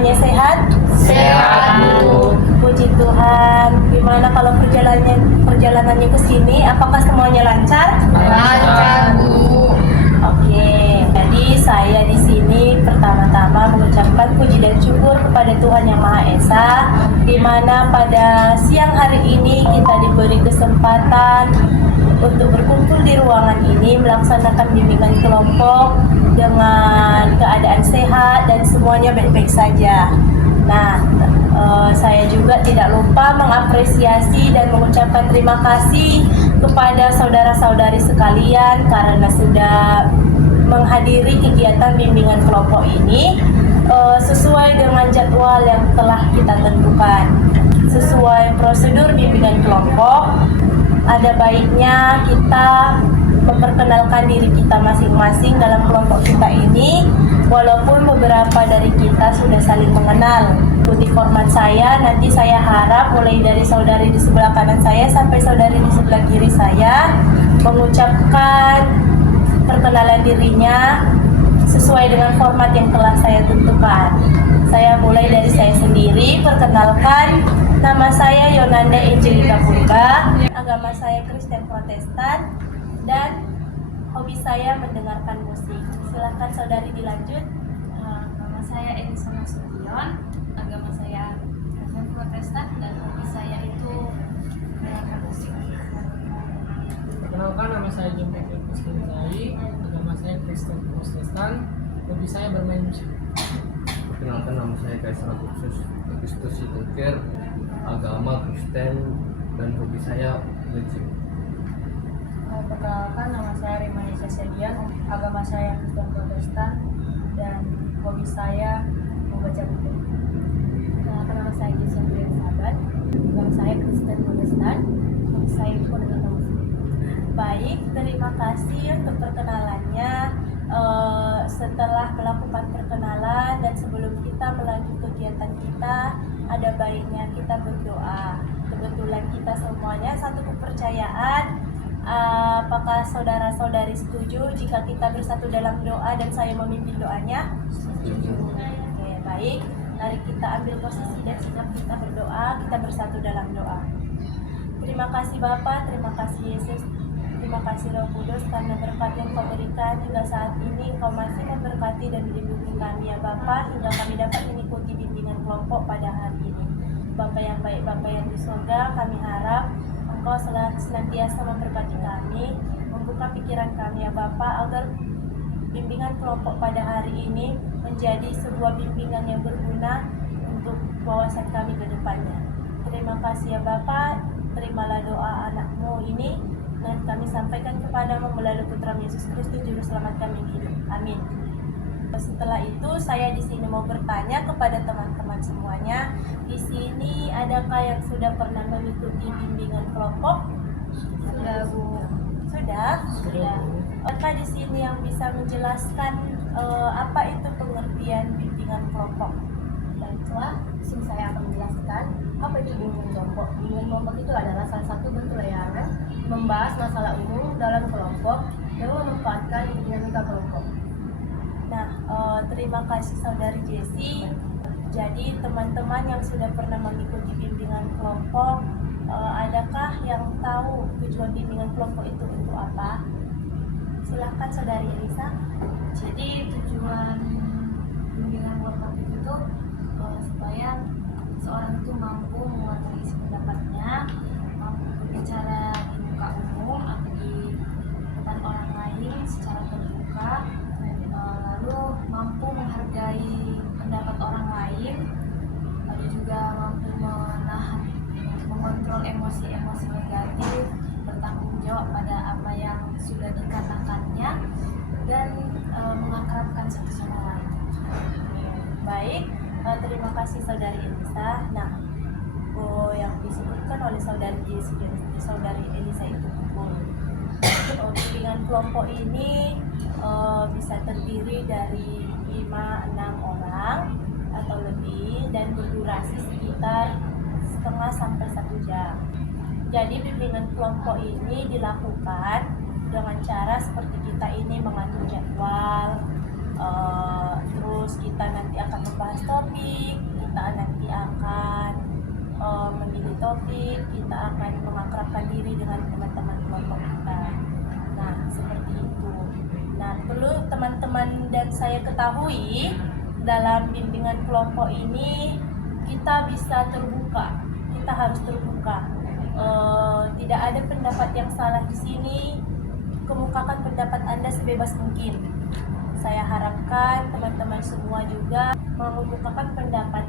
semuanya sehat? Sehat, Bu. Puji Tuhan. Gimana kalau perjalanannya ke sini? Apakah semuanya lancar? Lancar, Bu. Oke. Jadi saya di sini pertama-tama mengucapkan puji dan syukur kepada Tuhan Yang Maha Esa, di mana pada siang hari ini kita diberi kesempatan untuk berkumpul di ruangan ini melaksanakan bimbingan kelompok dengan keadaan sehat dan semuanya baik-baik saja. Nah, saya juga tidak lupa mengapresiasi dan mengucapkan terima kasih kepada saudara-saudari sekalian karena sudah menghadiri kegiatan bimbingan kelompok ini sesuai dengan jadwal yang telah kita tentukan. Sesuai prosedur bimbingan kelompok, ada baiknya kita memperkenalkan diri kita masing-masing dalam kelompok kita ini, walaupun beberapa dari kita sudah saling mengenal. Ikuti format saya, nanti saya harap mulai dari saudari di sebelah kanan saya sampai saudari di sebelah kiri saya mengucapkan perkenalan dirinya sesuai dengan format yang telah saya tentukan. Saya mulai dari saya sendiri, perkenalkan, nama saya Yonanda Angelika Purba, agama saya Kristen Protestan, dan hobi saya mendengarkan musik. Silakan saudari dilanjut. Nama saya Elisa Nasution, agama saya Kristen Protestan, dan hobi saya itu mendengarkan musik. Perkenalkan, nama saya Jim Kristen Zai, agama saya Kristen Protestan, hobi saya bermain musik. Perkenalkan, nama saya Kaisar Agustus Situkir, agama Kristen dan hobi saya musik. Perkenalkan, nama saya Rimanisha Sedian, agama saya Kristen Protestan, dan hobi saya membaca buku. Perkenalkan, nama saya Jason Priyan Sabat, agama saya Kristen Protestan, hobi saya itu mendengarkan musik. Baik, terima kasih untuk perkenalannya. Setelah melakukan perkenalan dan sebelum kita melanjut kegiatan kita, ada baiknya kita berdoa. Kebetulan kita semuanya satu kepercayaan. Apakah saudara-saudari setuju jika kita bersatu dalam doa dan saya memimpin doanya? Setuju. Oke, baik. Mari kita ambil posisi dan sikap kita berdoa, kita bersatu dalam doa. Terima kasih Bapa, terima kasih Yesus, terima kasih Roh Kudus karena berkat yang Kau berikan hingga saat ini Kau masih memberkati dan melindungi kami ya Bapa, hingga kami dapat mengikuti bimbingan kelompok pada hari ini. Bapa yang baik, Bapa yang di surga, kami harap Engkau senantiasa memberkati kami, membuka pikiran kami ya Bapa, agar bimbingan kelompok pada hari ini menjadi sebuah bimbingan yang berguna untuk wawasan kami ke depannya. Terima kasih ya Bapa, terimalah doa anak-Mu ini dan kami sampaikan kepadamu melalui Putra Yesus Kristus Juru Selamat kami hidup. Amin. Setelah itu saya di sini mau bertanya kepada teman-teman semuanya. Di sini adakah yang sudah pernah mengikuti bimbingan kelompok? Sudah, Bu. Sudah. Apakah di sini yang bisa menjelaskan apa itu pengertian bimbingan kelompok? Baiklah, di sini saya akan menjelaskan apa itu bimbingan kelompok. Bimbingan kelompok itu adalah salah satu bentuk layanan membahas masalah umum dalam kelompok yang memanfaatkan dinamika kelompok. Nah, terima kasih Saudari Jessi. Jadi teman-teman yang sudah pernah mengikuti bimbingan kelompok, adakah yang tahu tujuan bimbingan kelompok itu untuk apa? Silakan Saudari Elisa. Jadi tujuan bimbingan kelompok itu supaya seorang itu mampu menguasai isi pendapatnya, mampu berbicara di muka umum atau di depan orang lain secara terbuka, lalu mampu menghargai pendapat orang lain, lalu juga mampu menahan, mengontrol emosi-emosi negatif, bertanggung jawab pada apa yang sudah dikatakannya, dan mengakrabkan satu sama lain. Baik, terima kasih Saudari Elisa. Nah, yang disebutkan oleh Saudari Jessi dan Saudari Elisa itu betul. Bimbingan kelompok ini bisa terdiri dari 5-6 orang atau lebih dan berdurasi sekitar setengah sampai 1 jam. Jadi bimbingan kelompok ini dilakukan dengan cara seperti kita ini mengatur jadwal, Terus kita nanti akan membahas topik, kita nanti akan memilih topik, kita akan mengakrabkan diri dengan teman-teman kelompok kita. Nah, seperti itu. Nah, perlu teman-teman dan saya ketahui, dalam bimbingan kelompok ini kita bisa terbuka, kita harus terbuka. Tidak ada pendapat yang salah di sini. Kemukakan pendapat Anda sebebas mungkin. Saya harapkan teman-teman semua juga mengemukakan pendapat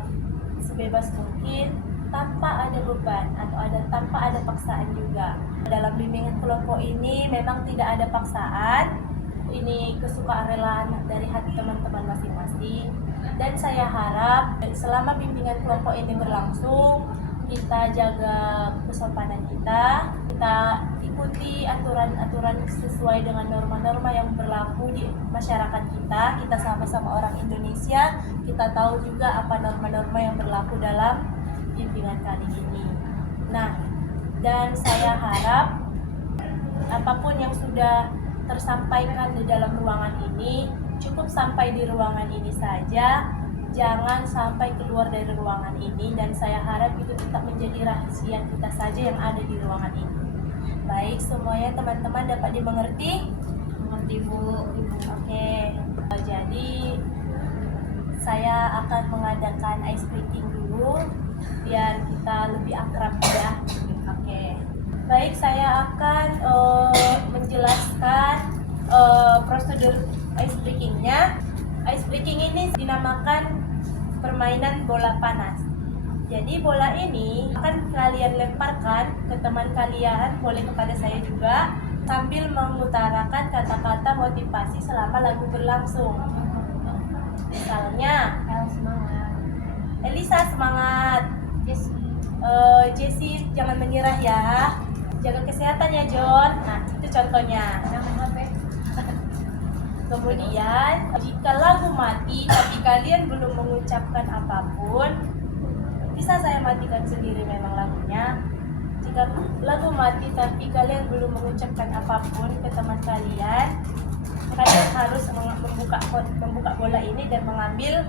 sebebas mungkin tanpa ada beban atau tanpa ada paksaan juga. Dalam bimbingan kelompok ini memang tidak ada paksaan. Ini kesukarelaan dari hati teman-teman masing-masing. Dan saya harap selama bimbingan kelompok ini berlangsung, kita jaga kesopanan kita ikuti aturan-aturan sesuai dengan norma-norma yang berlaku di masyarakat kita. Kita sama-sama orang Indonesia, kita tahu juga apa norma-norma yang berlaku dalam bimbingan kali ini. Nah, dan saya harap apapun yang sudah tersampaikan di dalam ruangan ini cukup sampai di ruangan ini saja, jangan sampai keluar dari ruangan ini, dan saya harap itu tetap menjadi rahasia kita saja yang ada di ruangan ini. Baik, semuanya teman-teman dapat dimengerti? Mengerti Bu. Oke. Jadi saya akan mengadakan ice breaking dulu biar kita lebih akrab ya. Oke. Baik, saya akan menjelaskan prosedur ice breakingnya. Ice breaking ini dinamakan permainan bola panas. Jadi bola ini akan kalian lemparkan ke teman kalian, boleh kepada saya juga, sambil mengutarakan kata-kata motivasi selama lagu berlangsung. Misalnya, Semangat. Elisa semangat, Jessie jangan menyerah ya, jaga kesehatan ya John. Nah, itu contohnya. Kemudian, jika lagu mati tapi kalian belum mengucapkan apapun, bisa saya matikan sendiri memang lagunya. Jika lagu mati tapi kalian belum mengucapkan apapun ke teman kalian, kalian harus membuka bola ini dan mengambil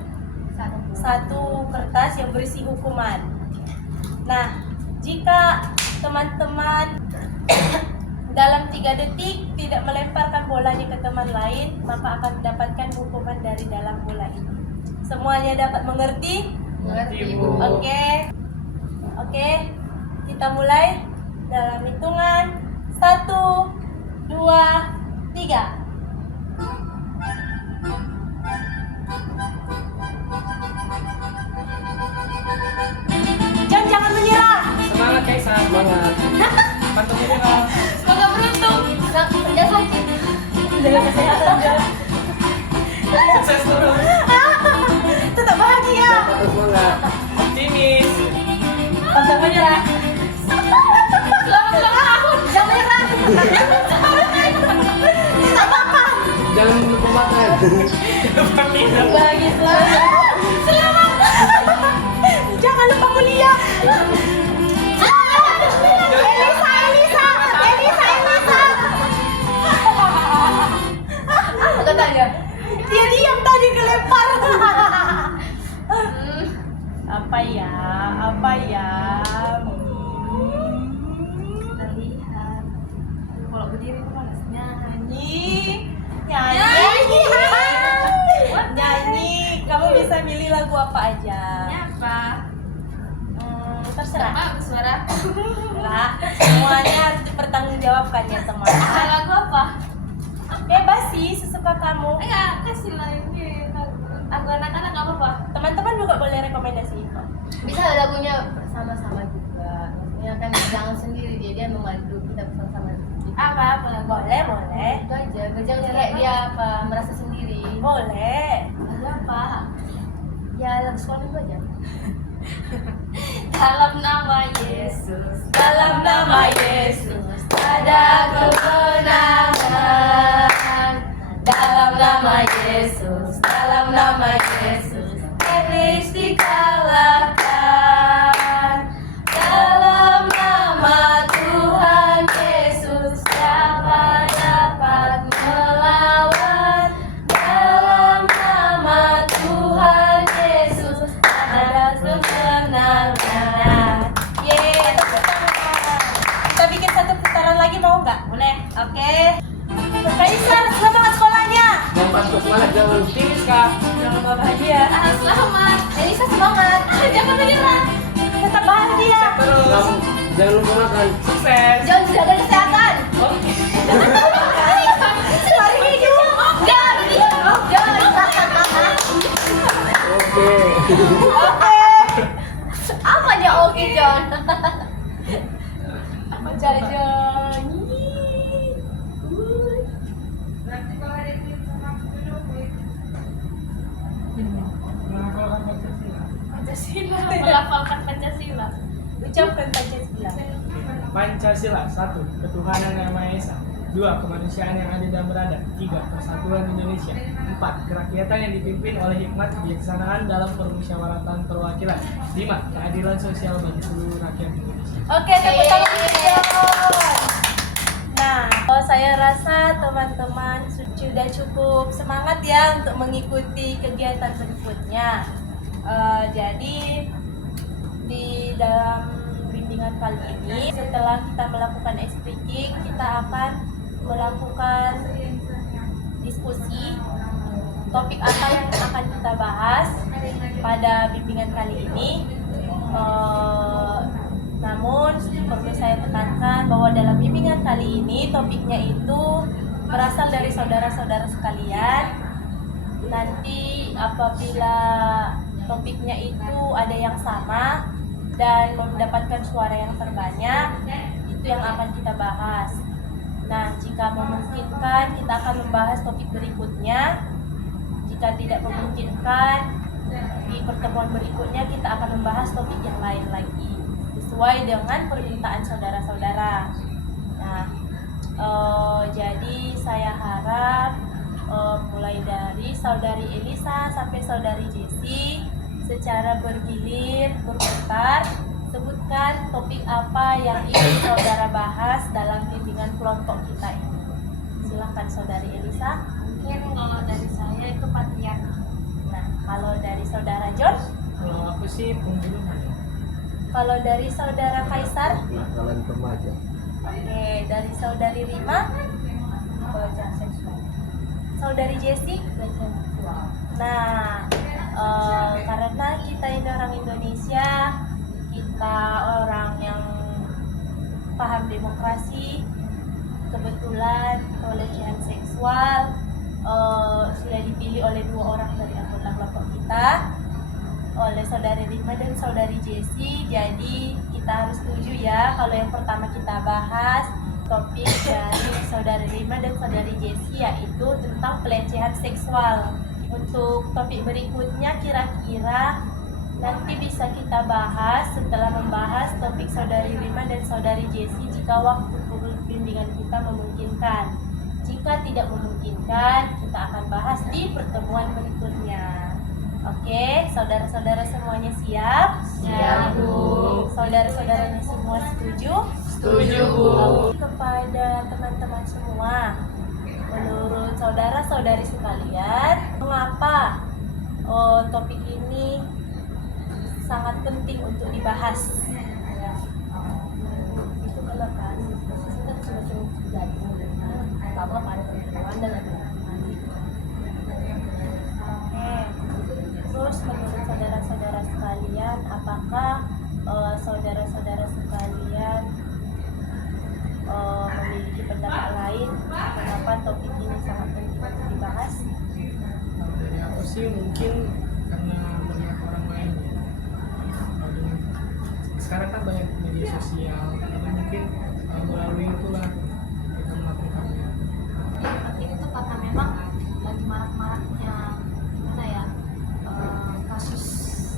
satu kertas yang berisi hukuman. Nah, jika teman-teman dalam 3 detik tidak melemparkan bolanya ke teman lain, maka akan mendapatkan hukuman dari dalam bola ini. Semuanya dapat mengerti? Mengerti, Bu. Oke, kita mulai dalam hitungan 1, 2, 3. Jangan menyerah. Semangat Kaisa, semangat. Pantang menyerah. Semoga beruntung. Kerja sakit. Jaga kesehatan, John. Sukses terus. Tetap bahagia. Tetap semangat. Optimis. Pantang menyerah. Selamat ulang tahun. Jangan menyerah. Tidak apa-apa. Jangan lupa makan. Bahagia selalu. Selamat. Jangan lupa kuliah. Elisa. Apa katanya? Dia diam tadi kelempar. Apa ya? Kita lihat. Kalau berdiri itu panas. Nyanyi. Kamu bisa milih lagu apa aja? Apa? Terserah. Apa bersuara? Enggak. Semuanya harus dipertanggungjawabkan ya teman. Lagu apa? Bebas sih, sesuka kamu. Enggak, kasih lainnya. Lagu anak-anak nggak apa-apa. Teman-teman juga boleh rekomendasi kok. Bisa lagunya bersama-sama juga, maksudnya kan jangan sendiri, dia memandu kita bersama-sama. Apa lagu? Boleh. Itu aja, jangan kayak dia apa merasa sendiri. Boleh. Lagu apa? Ya lagu sekolah itu aja. Dalam nama Yesus. Dalam nama Yesus ada kemenangan. Dalam nama Yesus, dalam nama Yesus, iblis dikalahkan. Dalam nama Tuhan Yesus, siapa dapat melawan? Dalam Oke. Kaisar, semangat sekolahnya. Jangan tuh semangat, jangan optimis kak. Jangan lupa bahagia. Selamat. Elisa semangat. Jangan menyerah. Tetap bahagia. Terus jangan lupa makan. Sukses. Jangan jaga kesehatan. Oke. Selalu hidup. Jangan. Oke. Apanya oke John? Jajan. Menghafalkan Pancasila. Pancasila. Melafalkan Pancasila. Ucapkan Pancasila. Pancasila 1. Ketuhanan yang Maha Esa. 2. Kemanusiaan yang adil dan beradab. 3. Persatuan Indonesia. 4. Kerakyatan yang dipimpin oleh hikmat kebijaksanaan dalam permusyawaratan perwakilan. 5. Keadilan sosial bagi seluruh rakyat Indonesia. Oke, tepuk tangan untuk John. Nah, saya rasa teman-teman sudah cukup semangat ya untuk mengikuti kegiatan berikutnya. Jadi di dalam bimbingan kali ini, setelah kita melakukan ice breaking, kita akan melakukan diskusi topik apa yang akan kita bahas pada bimbingan kali ini. Namun perlu saya tekankan bahwa dalam bimbingan kali ini topiknya itu berasal dari saudara-saudara sekalian. Nanti apabila topiknya itu ada yang sama dan mendapatkan suara yang terbanyak, itu yang akan kita bahas. Nah, jika memungkinkan kita akan membahas topik berikutnya. Jika tidak memungkinkan, di pertemuan berikutnya kita akan membahas topik yang lain lagi sesuai dengan permintaan saudara-saudara. Nah, jadi saya harap mulai dari saudari Elisa sampai saudari Jessie secara bergilir berputar sebutkan topik apa yang ingin saudara bahas dalam bimbingan kelompok kita ini. Silahkan saudari Elisa. Mungkin kalau dari saya itu patriarki. Nah, kalau dari saudara John, Kalau aku sih pembunuhan. kalau dari saudara Kaisar, Nakalan remaja. oke, dari saudari Rima, pelecehan seksual. Saudari Jessie, pelecehan seksual. Nah, karena kita ini orang Indonesia, kita orang yang paham demokrasi, kebetulan pelecehan seksual sudah dipilih oleh 2 orang dari anggota kelompok kita, oleh saudari Rima dan saudari Jessie. Jadi kita harus setuju ya kalau yang pertama kita bahas topik dari saudari Rima dan saudari Jessie yaitu tentang pelecehan seksual. Untuk topik berikutnya kira-kira nanti bisa kita bahas setelah membahas topik saudari Rima dan saudari Jessie jika waktu bimbingan kita memungkinkan. Jika tidak memungkinkan, kita akan bahas di pertemuan berikutnya. Oke, saudara-saudara semuanya siap? Siap, Bu. Saudara-saudaranya semua setuju? Setuju, Bu. Kepada teman-teman semua, menurut saudara-saudari sekalian, mengapa topik ini sangat penting untuk dibahas? Itu karena kan posisi kan sudah sering terjadi pertama pada perempuan dan laki-laki. Oke. Terus menurut saudara-saudara sekalian, apakah saudara-saudara sekalian memiliki pendapat lain kenapa topik ini sangat penting untuk dibahas? Dari aku sih mungkin karena melihat orang lain ya. Sekarang kan banyak media sosial, jadi mungkin melalui itulah kita melakukannya. Mungkin itu karena memang lagi marak-maraknya kita ya kasus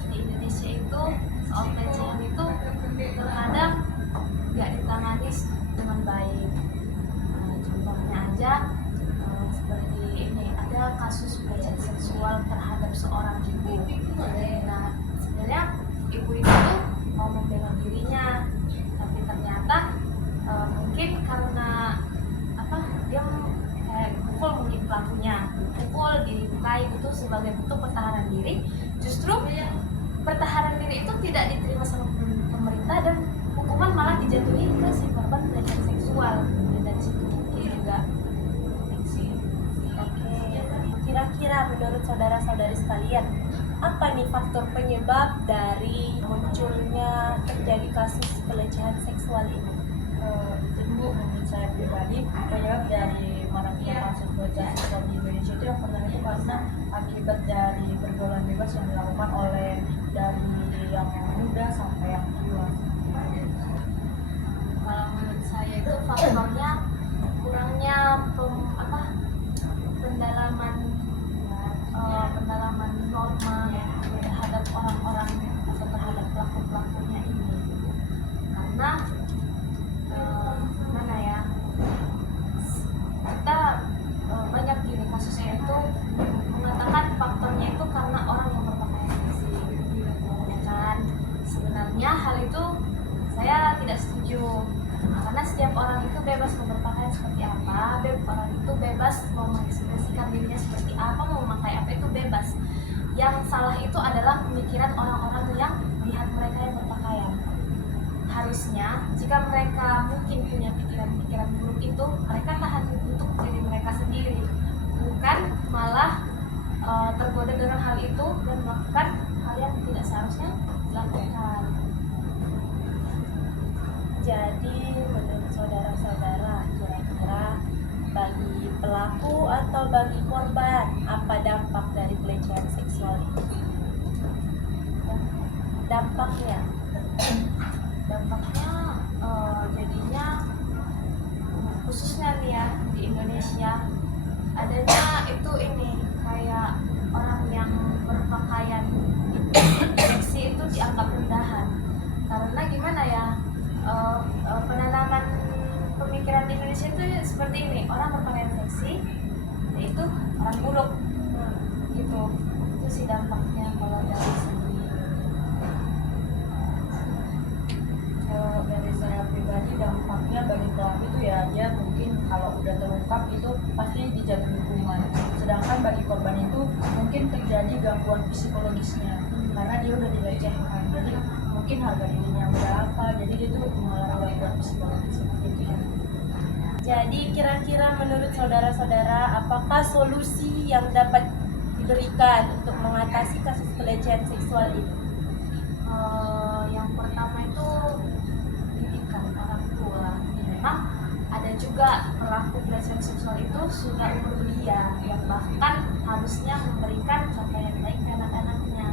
di Indonesia itu soal pelecehan itu terkadang nggak ditangani dengan baik. Contohnya aja seperti ini, ada kasus pelecehan seksual terhadap seorang ibu. Nah, sebenarnya ibu itu mau membela dirinya, tapi ternyata mungkin karena dia kayak pukul mungkin pelakunya, pukul dilukai itu sebagai bentuk pertahanan diri. Justru pertahanan diri itu tidak diterima sama pemerintah dan hukuman malah dijatuhi ke si korban pelecehan seksual. Dan dari situ mungkin menurut saudara-saudari sekalian, apa nih faktor penyebab dari munculnya terjadi kasus pelecehan seksual ini? Itu Bu, menurut saya pribadi penyebab dari maraknya kasus pelecehan seksual di Indonesia itu yang pertama itu karena akibat dari pergaulan bebas yang dilakukan oleh dari yang muda sampai yang tua. Kalau menurut saya itu faktornya kurangnya pendalaman norma terhadap orang-orang atau terhadap pelaku-pelakunya ini, karena mana ya, kita banyak gini kasusnya itu mengatakan faktornya itu karena orang yang berpakaian seksi, ya kan? Sebenarnya hal itu saya tidak setuju, karena setiap orang itu bebas mau berpakaian seperti apa, orang itu bebas mau mengekspresikan dirinya seperti apa, mau memakai apa itu bebas. Yang salah itu adalah pemikiran orang-orang yang melihat mereka yang berpakaian. Harusnya jika mereka mungkin punya pikiran-pikiran buruk itu, mereka tahan untuk diri mereka sendiri, bukan malah tergoda dengan hal itu dan melakukan hal yang tidak seharusnya dilakukan. Jadi menurut saudara-saudara, kira-kira bagi pelaku atau bagi korban apa dampak dari pelecehan seksual ini? Dampaknya Jadinya khususnya nih ya di Indonesia adanya itu ini kayak orang yang berpakaian seksi itu dianggap rendahan, karena gimana ya, penanaman pemikiran di Indonesia itu seperti ini, orang berpakaian seksi yaitu orang buruk, gitu. Itu sih dampaknya kalau dari segi. Kalau dari saya pribadi dampaknya bagi pelaku itu ya dia mungkin kalau udah terungkap itu pasti dijatuhi hukuman. Sedangkan bagi korban itu mungkin terjadi gangguan psikologisnya karena dia udah dilecehkan. Jadi mungkin harga dirinya berapa, jadi dia tuh mengalami gangguan psikologis seperti itu ya. Jadi kira-kira menurut saudara-saudara, apakah solusi yang dapat diberikan untuk mengatasi kasus pelecehan seksual ini? Yang pertama itu didikan orang tua. Memang ada juga pelaku pelecehan seksual itu sudah umur belia yang bahkan harusnya memberikan contoh yang baik ke anak-anaknya.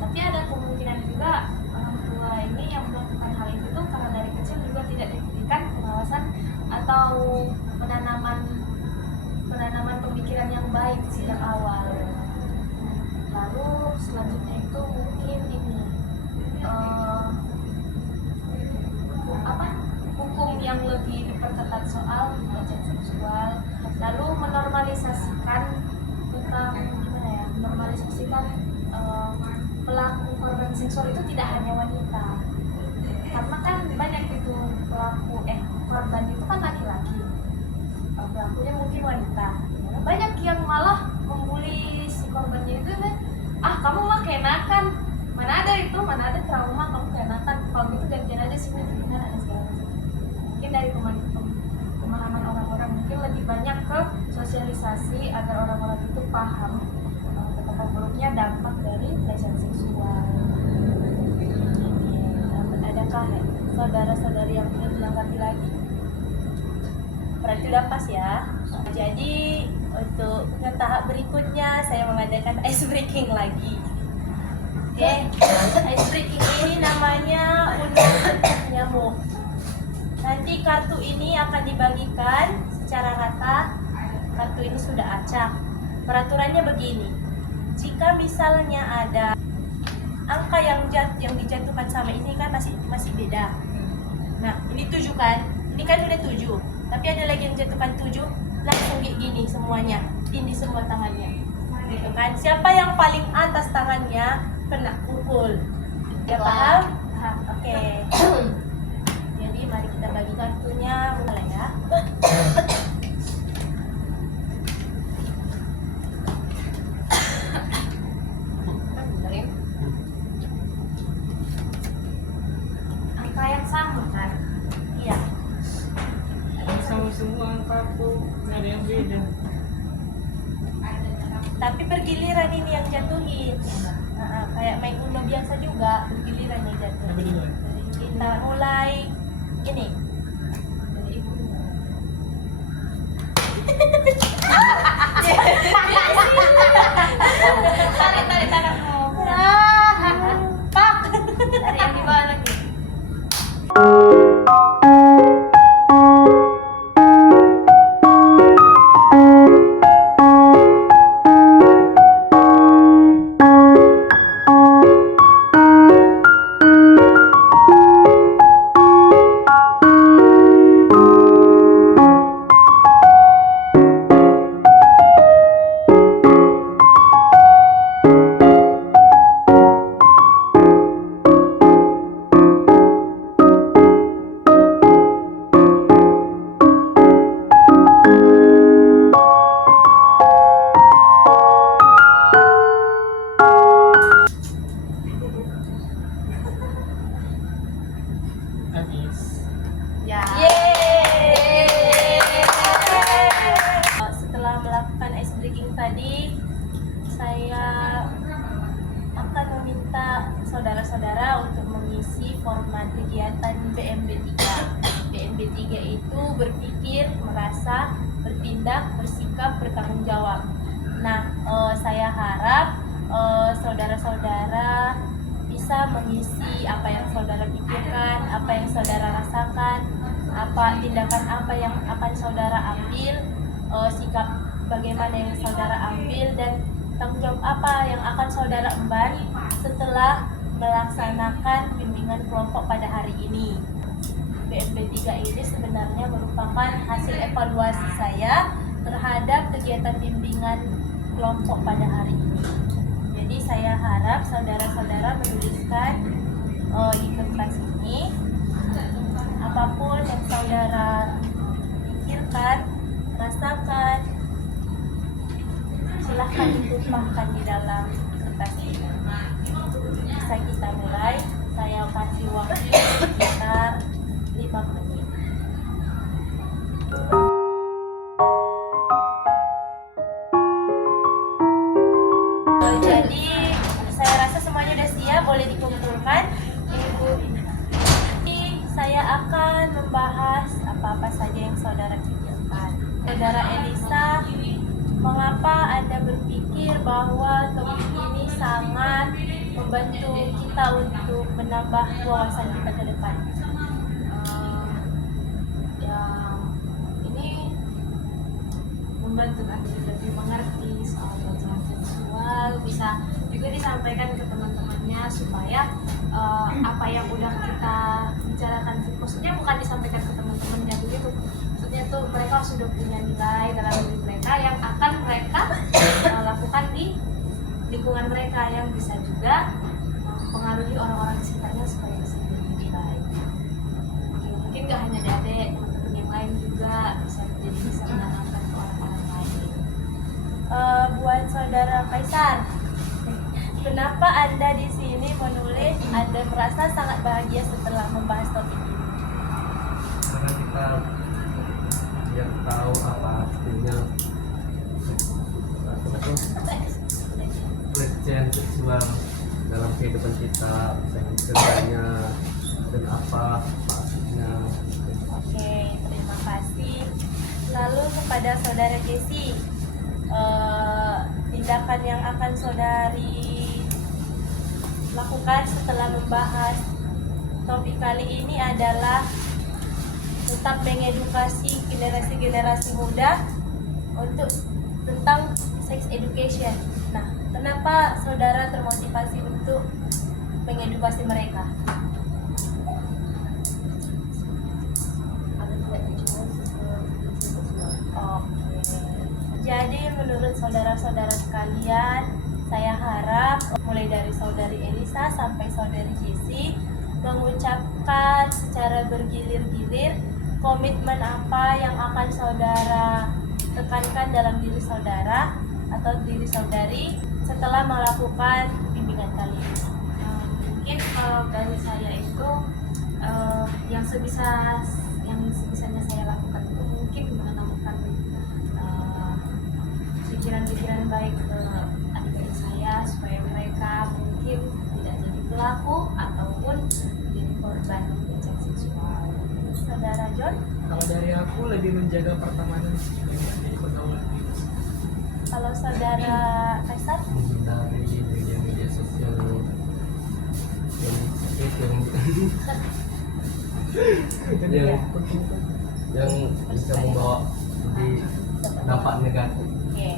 Tapi ada kemungkinan juga orang tua ini yang melakukan hal itu tuh karena dari kecil juga tidak diberikan pengawasan atau penanaman pemikiran yang baik sejak awal. Lalu selanjutnya itu mungkin ini hukum yang lebih diperketat soal pelecehan seksual, lalu menormalisasikan tentang gimana ya, menormalisasikan pelaku korban seksual itu tidak hanya wanita, karena kan banyak itu pelaku korban itu kan laki-laki, pelakunya mungkin wanita. Banyak yang malah membuli si korbannya itu kan, kamu mah keenakan, mana ada trauma kamu keenakan, kalau gitu gantian aja sih dengan ada segala macam. Mungkin dari pemahaman orang-orang mungkin lebih banyak ke sosialisasi agar orang-orang itu paham betapa buruknya dampak dari pelecehan seksual. Adakah saudara-saudari yang ingin menanggapi lagi? Berarti udah pas ya. Jadi untuk ke tahap berikutnya saya mengadakan ice breaking lagi. Oke, ice breaking ini namanya undur cecak nyamuk. Nanti kartu ini akan dibagikan secara rata. Kartu ini sudah acak. Peraturannya begini. Jika misalnya ada angka yang dijatuhkan sama ini kan masih beda. Nah, ini 7 kan? Ini kan udah 7. Tapi ada lagi yang jatuhkan 7, langsung gini semuanya. Ini semua tangannya. Gitu kan? Siapa yang paling atas tangannya kena pukul. Ya paham? Oke. Jadi mari kita bagi kartunya, mulai ya. Angka yang sama kan? Iya. Sama semua angka tuh nggak ada yang beda. tapi bergiliran ini yang jatuhin. Kayak main uno biasa juga, bergiliran yang jatuh. Sampai duluan. Kita mulai ini. Dari ibu dulu. Tarik tanganmu. Pak. Dari yang di bawah lagi. Habis. Ya. Setelah melakukan ice breaking tadi, saya akan meminta saudara-saudara untuk mengisi format kegiatan BMB 3. BMB 3 itu berpikir, merasa, bertindak, bersikap, bertanggung jawab. Nah, saya harap saudara-saudara bisa mengisi apa yang saudara pikirkan, apa yang saudara rasakan, tindakan apa yang akan saudara ambil, sikap bagaimana yang saudara ambil, dan tanggung jawab apa yang akan saudara emban setelah melaksanakan bimbingan kelompok pada hari ini. BMB 3 ini sebenarnya merupakan hasil evaluasi saya terhadap kegiatan bimbingan kelompok pada hari ini. Jadi saya harap saudara-saudara menuliskan di kertas ini apapun yang saudara pikirkan, rasakan, silahkan ditumpahkan di dalam kertas ini. Bisa kita mulai. Saya kasih waktu sekitar 5 menit. Jadi saya rasa semuanya sudah siap, boleh dikumpulkan. Jadi saya akan membahas apa-apa saja yang saudara pikirkan. Saudara Elisa, mengapa Anda berpikir bahwa topik ini sangat membantu kita untuk menambah wawasan kita ke depan? Ini membantu kami lebih mengerti soal pelecehan seksual, bisa juga disampaikan ke teman-temannya supaya apa yang udah kita bicarakan, maksudnya bukan disampaikan ke teman-temannya begitu, maksudnya tuh mereka sudah punya nilai dalam diri mereka yang akan mereka lakukan di lingkungan mereka, yang bisa juga mempengaruhi orang-orang di sekitarnya supaya bisa lebih baik. Mungkin gak hanya adik, teman-teman yang lain juga bisa menanamkan ke orang-orang lain. Buat saudara Kaisar, kenapa Anda di sini menulis Anda merasa sangat bahagia setelah membahas topik ini? Karena kita biar tahu apa artinya pelecehan seksual dalam kehidupan kita, misalnya dan apa artinya. Oke, terima kasih. Lalu kepada saudara Jessi, tindakan yang akan saudari lakukan setelah membahas topik kali ini adalah tetap mengedukasi generasi-generasi muda untuk tentang sex education. Nah, kenapa saudara termotivasi untuk mengedukasi mereka? Jadi menurut saudara-saudara sekalian, saya harap mulai dari saudari Elisa sampai saudari Jessi mengucapkan secara bergilir-gilir komitmen apa yang akan saudara tekankan dalam diri saudara atau diri saudari setelah melakukan bimbingan kali ini. Mungkin kalau dari saya itu yang sebisanya saya lakukan itu mungkin menanamkan pikiran-pikiran baik ke menjaga pertemanan juga jadi pergaulan bebas. Kalau saudara Kaisar? Menghindari media sosial yang bisa membawa di dampak negatif. Oke.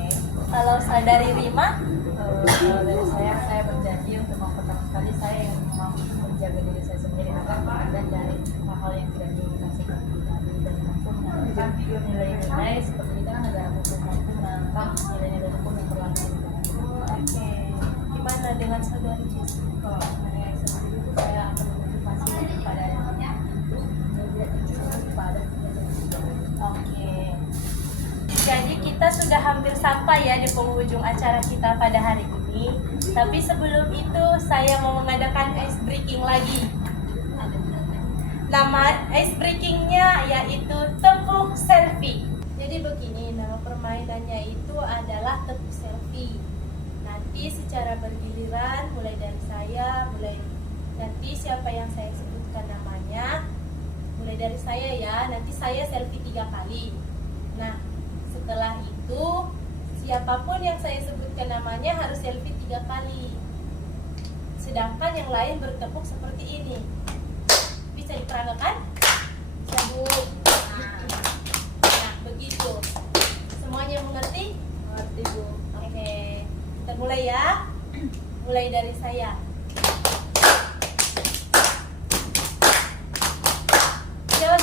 Kalau saudari Rima? Kalau dari saya berjanji untuk yang pertama sekali saya yang mampu menjaga diri saya sendiri agar terhindar dari hal-hal yang tidak diinginkan seperti tadi dan mampu menanamkan nilai-nilai seperti kita kan negara hukum mampu menanamkan nilai-nilai hukum yang berlaku. Oke. Gimana dengan saudari Jess? Kalau saya sendiri itu saya akan memotivasi kepada anak-anaknya untuk tidak jujur kepada Oke. Jadi kita sudah hampir sampai ya di penghujung acara kita pada hari ini. Tapi sebelum itu saya mau mengadakan ice breaking lagi. Nama ice breakingnya yaitu tepuk selfie. Jadi begini, nama permainannya itu adalah tepuk selfie. Nanti secara bergiliran, mulai dari saya, nanti siapa yang saya sebutkan namanya, mulai dari saya ya, nanti saya selfie 3 kali. Nah, setelah itu siapapun yang saya sebutkan namanya harus selfie 3 kali. Sedangkan yang lain bertepuk seperti ini. Bisa diperagakan? Bisa Bu? Nah, begitu. Semuanya mengerti? Mengerti Bu. Oke, kita mulai ya. Mulai dari saya. John.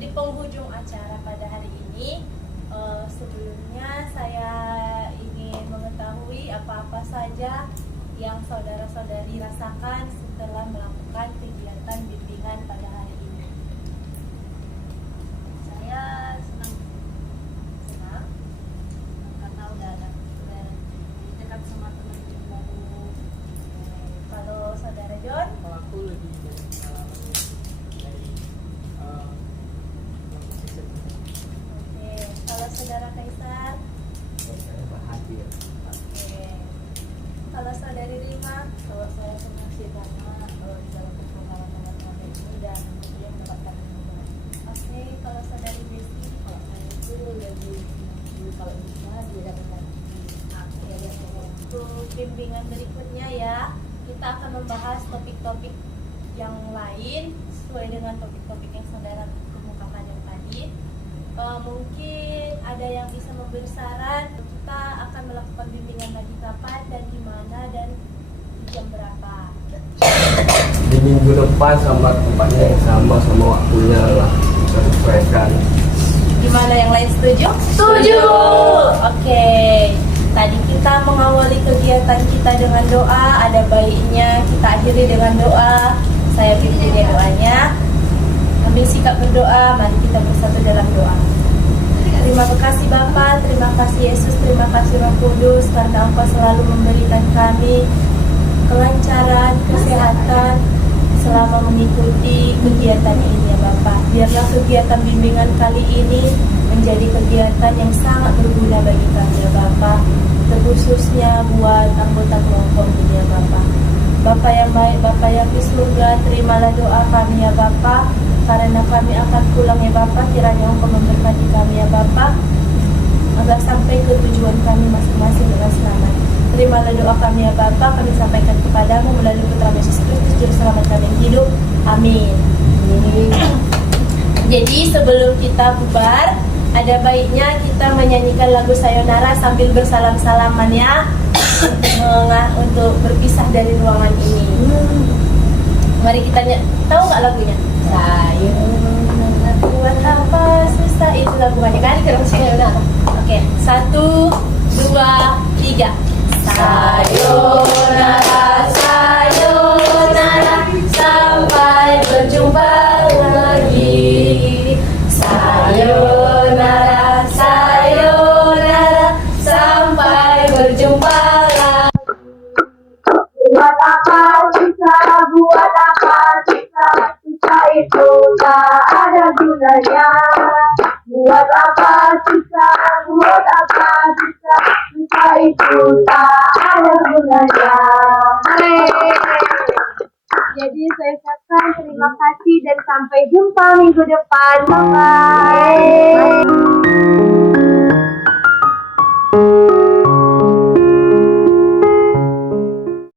Di penghujung acara pada hari ini, sebelumnya saya ingin mengetahui apa-apa saja yang saudara-saudari rasakan setelah melakukan kegiatan bimbingan pada hari ini. Saya senang karena udah dekat sama teman-teman baru. Kalau saudara John? Kalau aku lebih dari pengalaman dari proses Oke. Kalau saudara Kaisar? Saya bahagia. Oke. Kalau saudari Rima? Kalau saya senang sih karena di dalam perkembangan teman-teman ini dan kemudian mendapatkan ilmu. Oke. Kalau saudari Besti? Kalau saya itu lebih kalau bisa dia dapat Oke. Untuk bimbingan berikutnya ya, kita akan membahas topik-topik yang lain sesuai dengan topik-topik yang saudara kemukakan yang tadi. Mungkin ada yang bisa memberi saran, kita akan melakukan bimbingan lagi kapan dan di mana dan di jam berapa. Di minggu depan sama tempatnya yang sama waktunya lah kita sesuaikan. Gimana yang lain setuju? Setuju. Oke. Tadi kita mengawali kegiatan kita dengan doa, ada baiknya kita akhiri dengan doa. Saya pimpin ya doanya. Ambil sikap berdoa, mari kita bersatu dalam doa. Terima kasih Bapa, terima kasih Yesus, terima kasih Roh Kudus karena Engkau selalu memberikan kami kelancaran, kesehatan selama mengikuti kegiatan ini ya Bapa. Biarlah kegiatan bimbingan kali ini menjadi kegiatan yang sangat berguna bagi kami ya Bapa, terkhususnya buat anggota kelompok ini ya Bapa. Bapa yang baik, Bapa yang di surga, terimalah doa kami ya Bapa, karena kami akan pulang ya Bapa, kiranya Engkau memberkati kami ya Bapa, agar sampai ke tujuan kami masing-masing dengan selamat. Terimalah doa kami ya Bapa, kami sampaikan kepadamu melalui Putra Yesus Kristus, Juru Selamat kami yang hidup. Amin. Jadi sebelum kita bubar, ada baiknya kita menyanyikan lagu Sayonara sambil bersalam-salaman ya, untuk berpisah dari ruangan ini. Mari kita tahu nggak lagunya? Sayonara buat apa susah, itu lagunya kan? Oke, 1, 2, 3. Sayonara, sayonara, sampai berjumpa lagi. Sayonara, sayonara. ada gunanya. Buat apa susah, buat apa susah, susah itu tak ada gunanya. Jadi saya ucapkan terima kasih dan sampai jumpa minggu depan. Bye-bye.